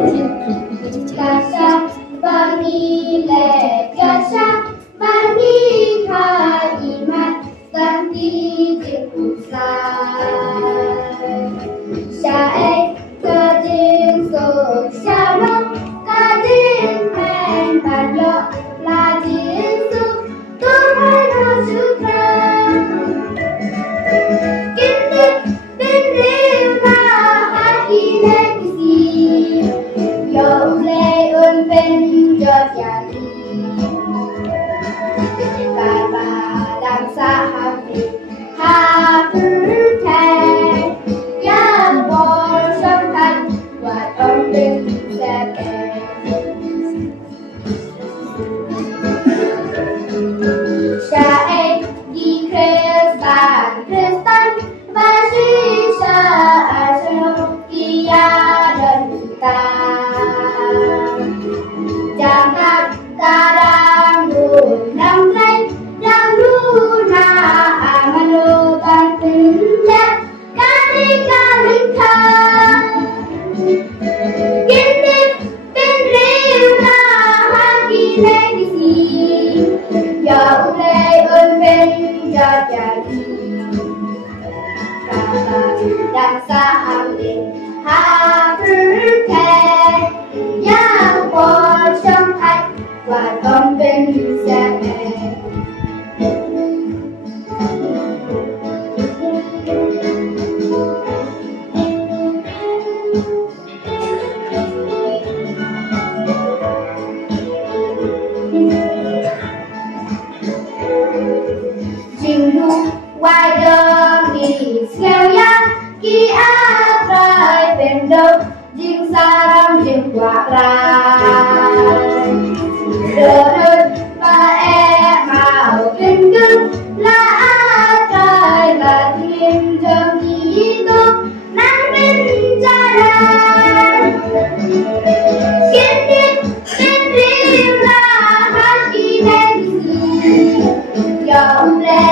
Kasha bani le kasha bani khaimat tanti jikusai shae kajin so shalo kajin men banyo lajin su tumhai no sutra kindik binrim na haki lekisi yo le un ben jot yali kata dam sahabi ha pertai yang bor sampai buat on ben sebe syae di Kristen Basisha asro kia dan kita jangan tarang lunam lain dan luna amanutan penjat kali-kali kindik penrima haki legisi ya ulai un penjat jadi kata dan sahabat ha pertai yang bor sampai buat on ben sebe Jinglu wai dong di sekalian ki atrai pendok jing saram jing wakrai Dodot bae mau kendung la atrai latin jong itu nang penjaran kindik kindik la haki negisi ya ulai